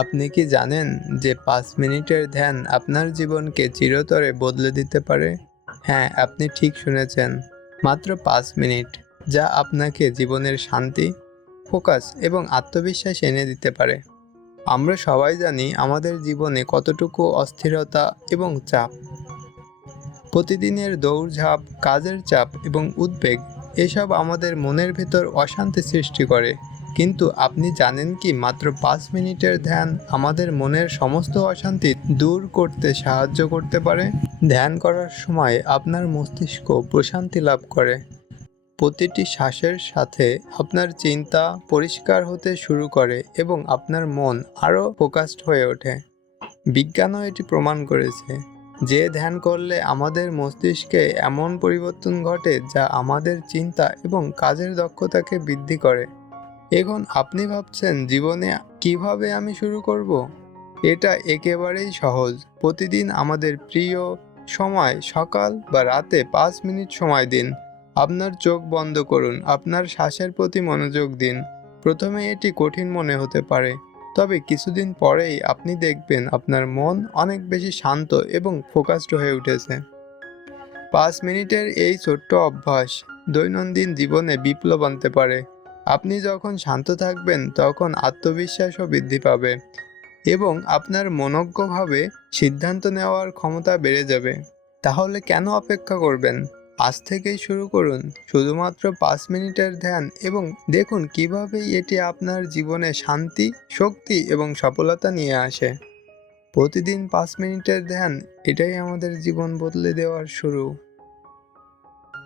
আপনি কি জানেন যে 5 মিনিটের ধ্যান আপনার জীবনকে চিরতরে বদলে দিতে পারে? হ্যাঁ, আপনি ঠিক শুনেছেন। মাত্র 5 মিনিট, যা আপনাকে জীবনের শান্তি, ফোকাস এবং আত্মবিশ্বাস এনে দিতে পারে। আমরা সবাই জানি আমাদের জীবনে কতটুকু অস্থিরতা এবং চাপ। প্রতিদিনের দৌড়ঝাঁপ, কাজের চাপ এবং উদ্বেগ এসব আমাদের মনের ভেতর অশান্তি সৃষ্টি করে। কিন্তু আপনি জানেন কি মাত্র 5 মিনিটের ধ্যান আমাদের মনের সমস্ত অশান্তি দূর করতে সাহায্য করতে পারে? ধ্যান করার সময় আপনার মস্তিষ্ক প্রশান্তি লাভ করে। প্রতিটি শ্বাসের সাথে আপনার চিন্তা পরিষ্কার হতে শুরু করে এবং আপনার মন আরও ফোকাসড হয়ে ওঠে। বিজ্ঞানও এটি প্রমাণ করেছে যে ধ্যান করলে আমাদের মস্তিষ্কে এমন পরিবর্তন ঘটে যা আমাদের চিন্তা এবং কাজের দক্ষতাকে বৃদ্ধি করে। এখন আপনি ভাবছেন জীবনে কিভাবে আমি শুরু করব? এটা একেবারেই সহজ। প্রতিদিন আমাদের প্রিয় সময় সকাল বা রাতে 5 মিনিট সময় দিন। আপনার চোখ বন্ধ করুন, আপনার শ্বাসের প্রতি মনোযোগ দিন। প্রথমে এটি কঠিন মনে হতে পারে, তবে কিছুদিন পরেই আপনি দেখবেন আপনার মন অনেক বেশি শান্ত এবং ফোকাসড হয়ে উঠেছে। 5 মিনিটের এই ছোট্ট অভ্যাস দৈনন্দিন জীবনে বিপ্লব আনতে পারে। আপনি যখন শান্ত থাকবেন তখন আত্মবিশ্বাসও বৃদ্ধি পাবে এবং আপনার মনোজ্ঞভাবে সিদ্ধান্ত নেওয়ার ক্ষমতা বেড়ে যাবে। তাহলে কেন অপেক্ষা করবেন? আজ থেকেই শুরু করুন। শুধুমাত্র 5 মিনিটের ধ্যান এবং দেখুন কিভাবে এটি আপনার জীবনে শান্তি, শক্তি এবং সফলতা নিয়ে আসে। প্রতিদিন 5 মিনিটের ধ্যান, এটাই আমাদের জীবন বদলে দেওয়ার শুরু।